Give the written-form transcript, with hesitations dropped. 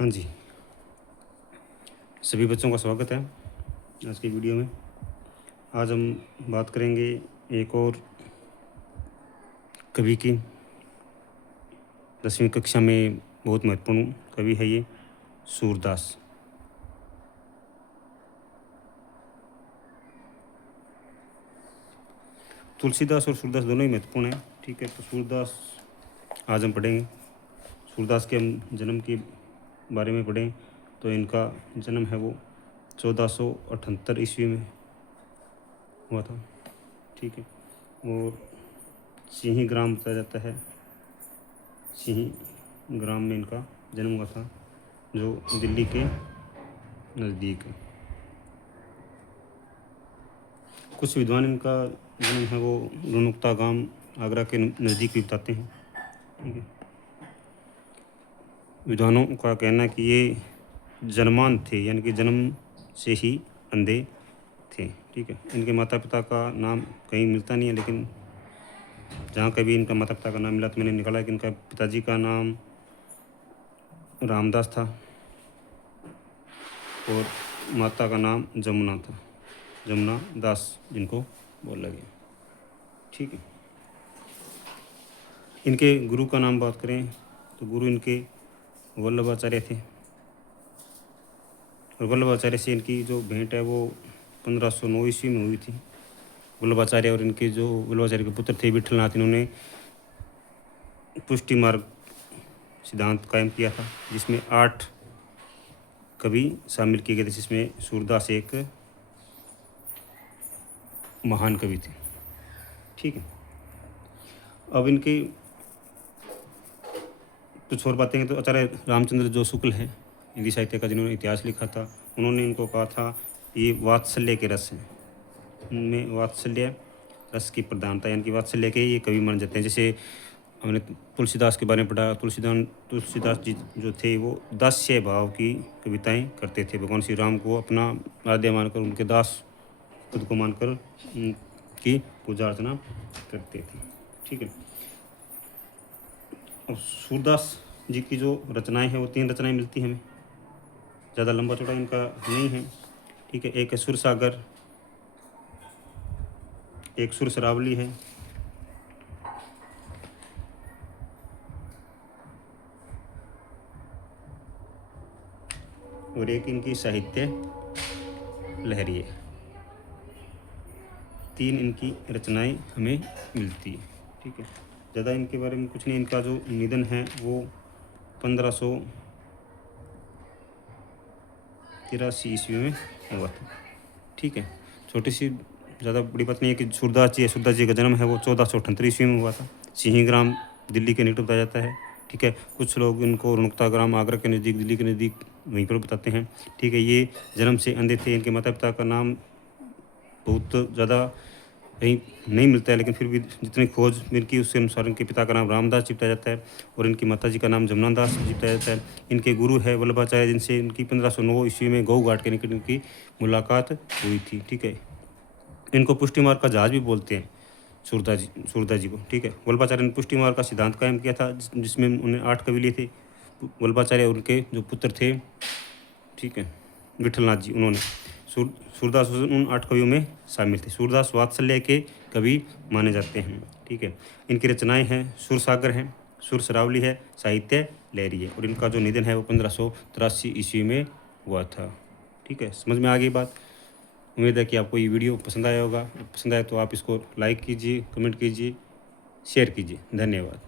हाँ जी, सभी बच्चों का स्वागत है आज की वीडियो में। आज हम बात करेंगे एक और कवि की। 10वीं कक्षा में बहुत महत्वपूर्ण कवि है ये, सूरदास। तुलसीदास और सूरदास दोनों ही महत्वपूर्ण हैं। ठीक है, तो सूरदास आज हम पढ़ेंगे। सूरदास के हम जन्म के बारे में पढ़ें तो इनका जन्म है वो 1478 ईस्वी में हुआ था। ठीक है, और सिंही ग्राम बताया जाता है। सिंही ग्राम में इनका जन्म हुआ था, जो दिल्ली के नज़दीक है। कुछ विद्वान इनका जन्म है वो रुनुकता गांव आगरा के नज़दीक भी बताते हैं। ठीक है, विद्वानों का कहना है कि ये जन्मान थे, यानी कि जन्म से ही अंधे थे। ठीक है, इनके माता पिता का नाम कहीं मिलता नहीं है, लेकिन जहाँ कभी इनका माता पिता का नाम मिला तो मैंने निकाला कि इनका पिताजी का नाम रामदास था और माता का नाम जमुना था, जमुना दास जिनको बोला गया। ठीक है, इनके गुरु का नाम बात करें तो गुरु इनके वल्लभाचार्य थे, और वल्लभाचार्य से इनकी जो भेंट है वो 1509 ईस्वी में हुई थी। वल्लभाचार्य और इनके जो वल्लभाचार्य के पुत्र थे विठलनाथ, इन्होंने पुष्टि मार्ग सिद्धांत कायम किया था, जिसमें 8 कवि शामिल किए गए थे, जिसमें सूरदास एक महान कवि थे। ठीक है, अब इनके कुछ और बातें हैं तो आचार्य रामचंद्र जो शुक्ल हैं, हिंदी साहित्य का, जिन्होंने इतिहास लिखा था, उन्होंने इनको कहा था ये वात्सल्य के रस हैं। उनमें वात्सल्य रस की प्रधानता, यानी कि वात्सल्य के ये कवि माने जाते हैं। जैसे हमने तुलसीदास के बारे में पढ़ा, तुलसीदास जी जो थे वो दास्य भाव की कविताएं करते थे। भगवान श्री राम को अपना आराध्य मानकर, उनके दास खुद को मानकर उनकी पूजा अर्चना करते थे। ठीक है, और सूरदास जी की जो रचनाएं हैं वो 3 रचनाएं मिलती हैं हमें, ज़्यादा लंबा चौड़ा इनका नहीं है। ठीक है, एक है सुर सागर, एक सुर सरावली है, और एक इनकी साहित्य लहरी है। 3 इनकी रचनाएं हमें मिलती है। ठीक है, ज़्यादा इनके बारे में कुछ नहीं। इनका जो निधन है वो 1583 ईस्वी में हुआ था। ठीक है, छोटी सी, ज़्यादा बड़ी बात नहीं है कि सूरदास जी का जन्म है वो 1478 ईस्वी में हुआ था। सिंही ग्राम दिल्ली के निकट बताया जाता है। ठीक है, कुछ लोग इनको रुनुकता ग्राम आगरा के नज़दीक, दिल्ली के नज़दीक वहीं पर बताते हैं। ठीक है, ये जन्म से अंधे थे। इनके माता पिता का नाम बहुत ज़्यादा कहीं नहीं मिलता है, लेकिन फिर भी जितनी खोज मिलती है उसके अनुसार इनके पिता का नाम रामदास जी बताया जाता है और इनकी माताजी का नाम जमुना दास जी बताया जाता है। इनके गुरु है वल्लभाचार्य, जिनसे इनकी 1509 ईस्वी में गऊ घाट के निकट इनकी मुलाकात हुई थी। ठीक है, इनको पुष्टि मार्ग का जहाज भी बोलते हैं सूरदास जी को। ठीक है, वल्लभाचार्य ने पुष्टि मार्ग का सिद्धांत कायम किया था, जिसमें उन्हें 8 कवि लिए थे। वल्लभाचार्य और उनके जो पुत्र थे, ठीक है, विठलनाथ जी, उन्होंने सूरदास उन 8 कवियों में शामिल थे। सूरदास वात्सल्य के कवि माने जाते हैं। ठीक है, इनकी रचनाएं हैं सुर सागर हैं, सुर सरावली है, साहित्य लहरी है, और इनका जो निधन है वो 1583 ईस्वी में हुआ था। ठीक है, समझ में आ गई बात। उम्मीद है कि आपको ये वीडियो पसंद आया होगा। पसंद आए तो आप इसको लाइक कीजिए, कमेंट कीजिए, शेयर कीजिए। धन्यवाद।